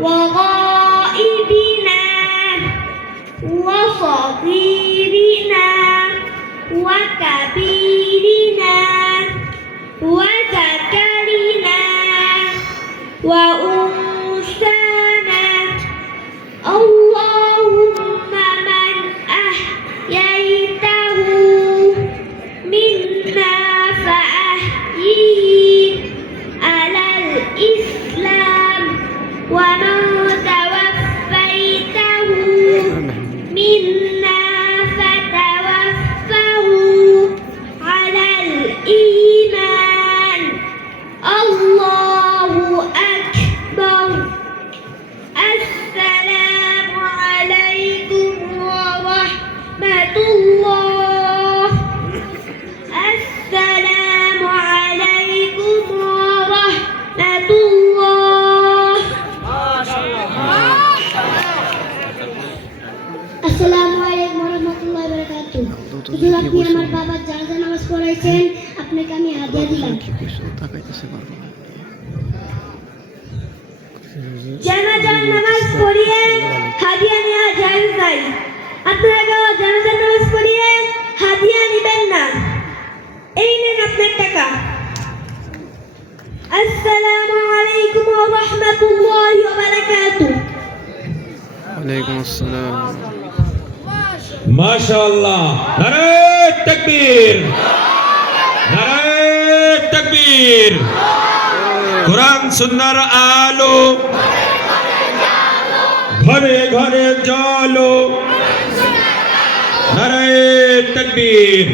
وغائبنا وصغيرنا وكبيرنا وذكرنا وأنثانا اللهم من أحييته منا فأحييه على الإسلام ومن توفيته منا فتوفه على الإيمان الله أكبر السلام عليكم ورحمة الله السلام عليكم ورحمة الله আসসালামু আলাইকুম ওয়া রাহমাতুল্লাহি ওয়া বারাকাতুহু হুজুর আপনি আমার বাবার জানাজা নামাজ পড়াইছেন আপনাকে আমি হাদিয়া দিলাম জানাজার নামাজ পড়িয়ে হাদিয়া নেওয়া জায়েজ নাই আপনারা জানাজার নামাজ পড়িয়ে হাদিয়া নেবেন না এই নেন আপনার টাকা আসসালামু আলাইকুম ওয়া রাহমাতুল্লাহি ওয়া বারাকাতুহু ওয়ালাইকুম আসসালাম মাশাআল্লাহ নারে তাকবীর নারে তাকবীর কোরআন সুন্নাহর আলো ঘরে ঘরে জ্বালো নারে তাকবীর